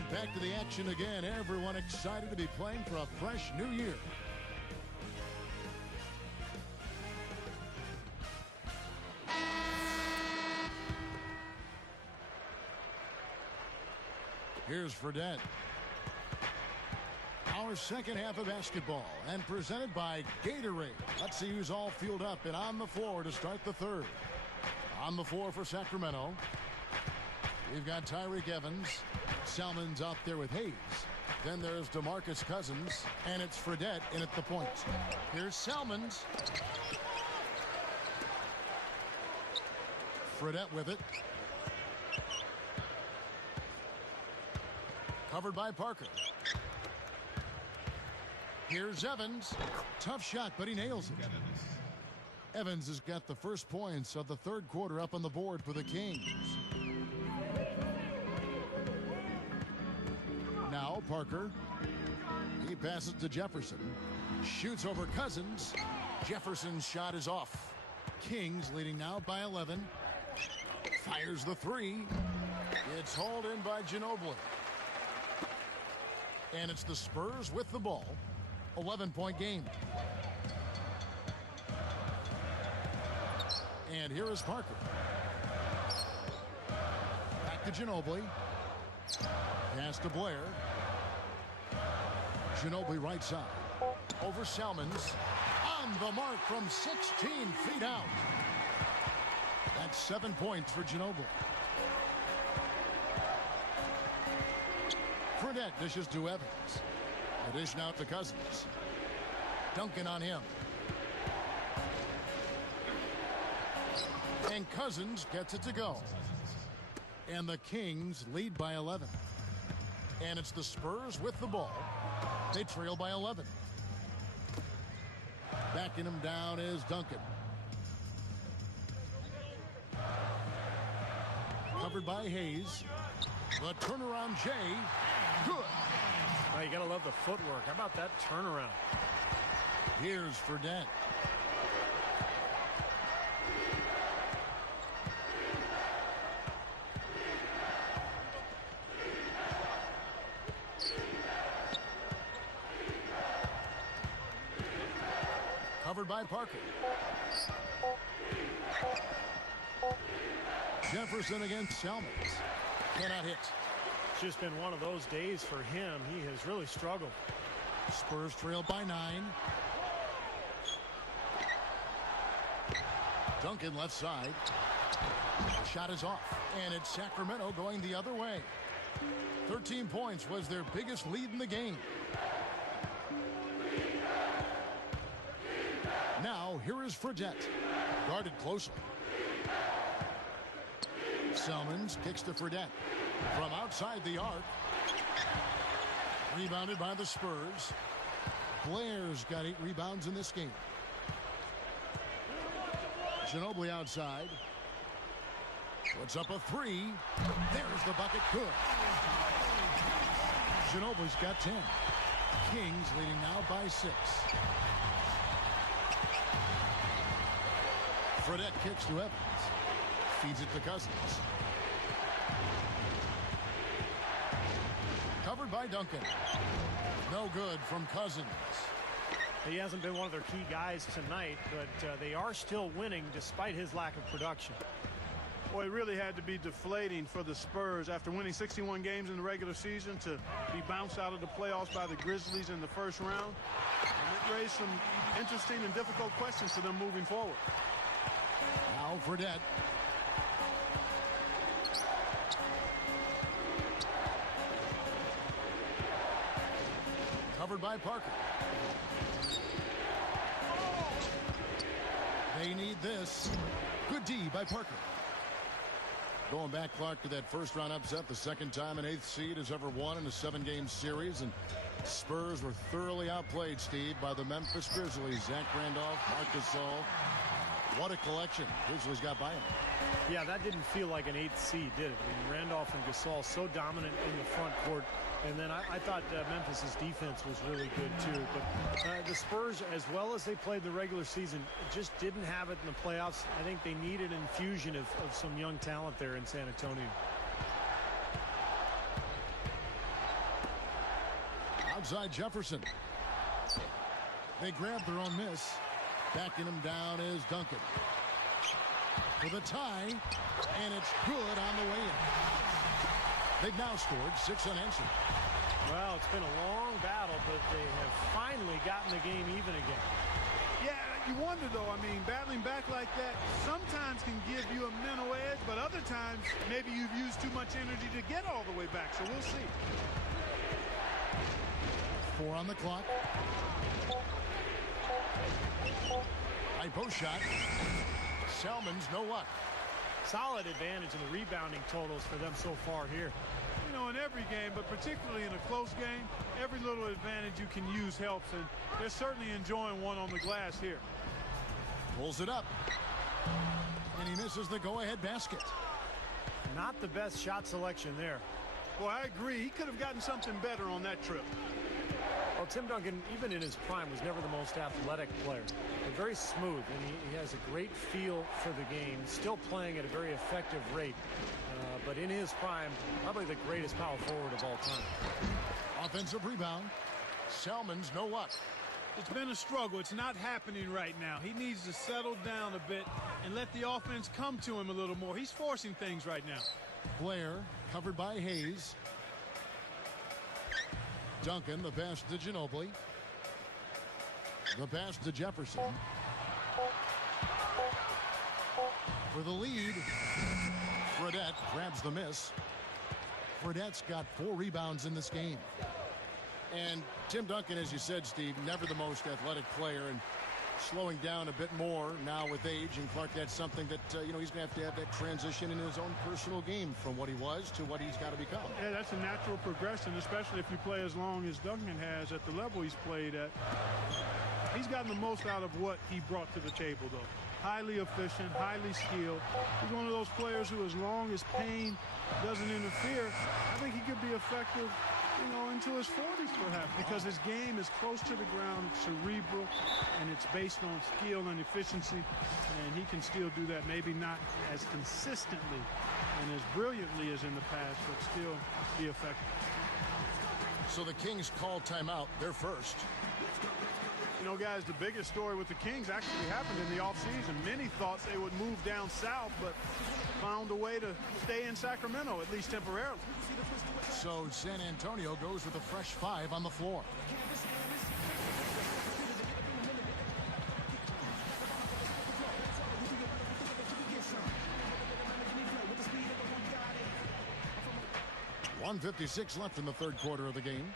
And back to the action again. Everyone excited to be playing for a fresh new year. Here's Fredette. Our second half of basketball, and presented by Gatorade. Let's see who's all fueled up and on the floor to start the third. On the floor for Sacramento, we've got Tyreke Evans. Salmon's out there with Hayes. Then there's DeMarcus Cousins, and it's Fredette in at the point. Here's Salmons. Fredette with it. Covered by Parker. Here's Evans. Tough shot, but he nails it. Evans has got the first points of the third quarter up on the board for the Kings. Now Parker. He passes to Jefferson. Shoots over Cousins. Jefferson's shot is off. Kings leading now by 11. Fires the three. It's hauled in by Ginobili. And it's the Spurs with the ball. 11-point game. And here is Parker. Back to Ginobili. Pass to Blair. Ginobili right side. Over Salmons. On the mark from 16 feet out. That's 7 points for Ginobili. Fredette dishes to Evans. A dish now to Cousins. Duncan on him. And Cousins gets it to go. And the Kings lead by 11. And it's the Spurs with the ball. They trail by 11. Backing him down is Duncan. Covered by Hayes. The turnaround Jay. Good. Well, you got to love the footwork. How about that turnaround? Here's Fredette. Covered by Parker. Jefferson against Salmons. Cannot hit. It's just been one of those days for him. He has really struggled. Spurs trail by 9. Duncan left side. Shot is off. And it's Sacramento going the other way. 13 points was their biggest lead in the game. Now, here is Fredette. Guarded closely. Salmons kicks to Fredette. From outside the arc. Rebounded by the Spurs. Blair's got 8 rebounds in this game. Ginobili outside. Puts up a 3. There's the bucket. Good. Ginobili's got 10. Kings leading now by 6. Fredette kicks to Evans. Feeds it to Cousins. Covered by Duncan. No good from Cousins. He hasn't been one of their key guys tonight, but they are still winning despite his lack of production. Boy, it really had to be deflating for the Spurs after winning 61 games in the regular season to be bounced out of the playoffs by the Grizzlies in the first round. And it raised some interesting and difficult questions to them moving forward. Now Fredette. Covered by Parker. They need this. Good D by Parker. Going back, Clark, to that first-round upset, the second time an 8th seed has ever won in a 7-game series, and Spurs were thoroughly outplayed, Steve, by the Memphis Grizzlies. Zach Randolph, Marc Gasol. What a collection Grizzlies got by him. Yeah, that didn't feel like an 8th seed, did it? I mean, Randolph and Gasol so dominant in the front court. And then I thought Memphis's defense was really good, too. But the Spurs, as well as they played the regular season, just didn't have it in the playoffs. I think they needed an infusion of some young talent there in San Antonio. Outside Jefferson. They grab their own miss. Backing him down is Duncan. For the tie, and it's good on the way in. They've now scored 6 unanswered. Well, it's been a long battle, but they have finally gotten the game even again. Yeah, you wonder, though, I mean, battling back like that sometimes can give you a mental edge, but other times maybe you've used too much energy to get all the way back, so we'll see. 4 on the clock. High post shot. Selman's no luck. Solid advantage in the rebounding totals for them so far here. You know, in every game, but particularly in a close game, every little advantage you can use helps, and they're certainly enjoying one on the glass here. Pulls it up. And he misses the go-ahead basket. Not the best shot selection there. Well, I agree. He could have gotten something better on that trip. Well, Tim Duncan, even in his prime, was never the most athletic player. But very smooth, and he has a great feel for the game. Still playing at a very effective rate. But in his prime, probably the greatest power forward of all time. Offensive rebound. Selman's no luck. It's been a struggle. It's not happening right now. He needs to settle down a bit and let the offense come to him a little more. He's forcing things right now. Blair covered by Hayes. Duncan, the pass to Ginobili. The pass to Jefferson. For the lead, Fredette grabs the miss. Fredette's got 4 rebounds in this game. And Tim Duncan, as you said, Steve, never the most athletic player, and slowing down a bit more now with age. And Clark, that's something that, you know, he's going to have that transition in his own personal game from what he was to what he's got to become. Yeah, that's a natural progression, especially if you play as long as Duncan has at the level he's played at. He's gotten the most out of what he brought to the table, though. Highly efficient, highly skilled. He's one of those players who, as long as pain doesn't interfere, I think he could be effective, you know, into his 40s perhaps, because his game is close to the ground, it's cerebral, and it's based on skill and efficiency, and he can still do that, maybe not as consistently and as brilliantly as in the past, but still be effective. So the Kings call timeout, their first. You know, guys, the biggest story with the Kings actually happened in the offseason. Many thought they would move down south, but found a way to stay in Sacramento, at least temporarily. So San Antonio goes with a fresh 5 on the floor. .156 left in the third quarter of the game.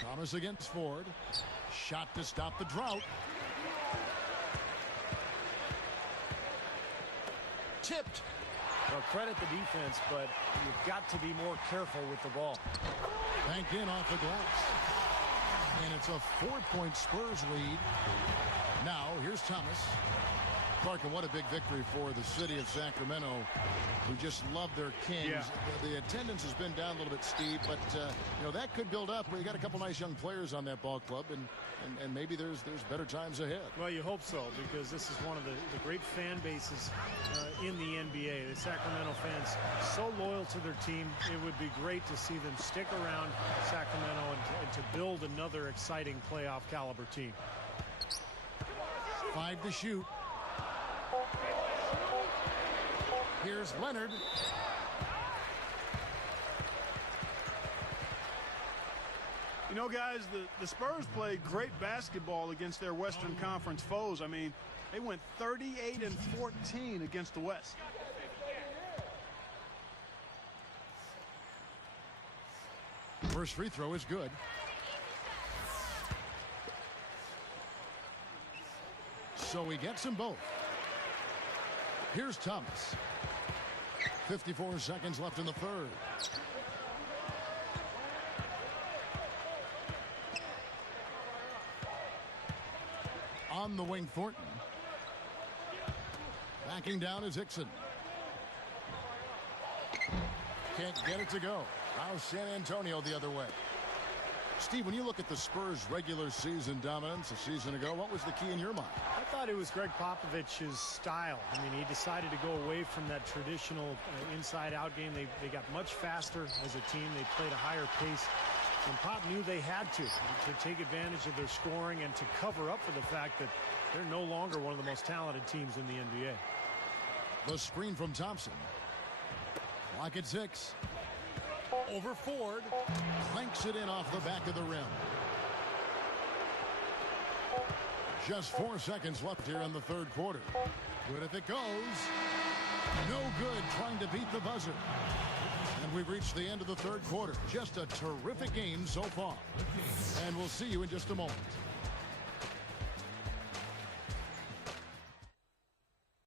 Thomas against Ford. Shot to stop the drought. Tipped. Well, credit the defense, but you've got to be more careful with the ball. Banked in off the glass. And it's a 4-point Spurs lead. Now, here's Thomas. Clark, and what a big victory for the city of Sacramento, who just love their Kings. Yeah. The attendance has been down a little bit, Steve, but you know, that could build up. You got a couple nice young players on that ball club, and maybe there's better times ahead. Well, you hope so, because this is one of the great fan bases in the NBA. The Sacramento fans so loyal to their team. It would be great to see them stick around Sacramento and to build another exciting playoff caliber team. 5 to shoot. Here's Leonard. You know, guys, the Spurs played great basketball against their Western Conference foes. I mean, they went 38-14 against the West. First free throw is good. So he gets them both. Here's Thomas. 54 seconds left in the third. On the wing, Thornton. Backing down is Hickson. Can't get it to go. Now San Antonio the other way. Steve, when you look at the Spurs' regular season dominance a season ago, what was the key in your mind? I thought it was Greg Popovich's style. I mean, he decided to go away from that traditional inside-out game. They got much faster as a team. They played a higher pace. And Pop knew they had to take advantage of their scoring and to cover up for the fact that they're no longer one of the most talented teams in the NBA. The screen from Thompson. Clock at 6. Over Ford. Clanks it in off the back of the rim. Just 4 seconds left here in the third quarter. Good if it goes. No good trying to beat the buzzer. And we've reached the end of the third quarter. Just a terrific game so far. And we'll see you in just a moment.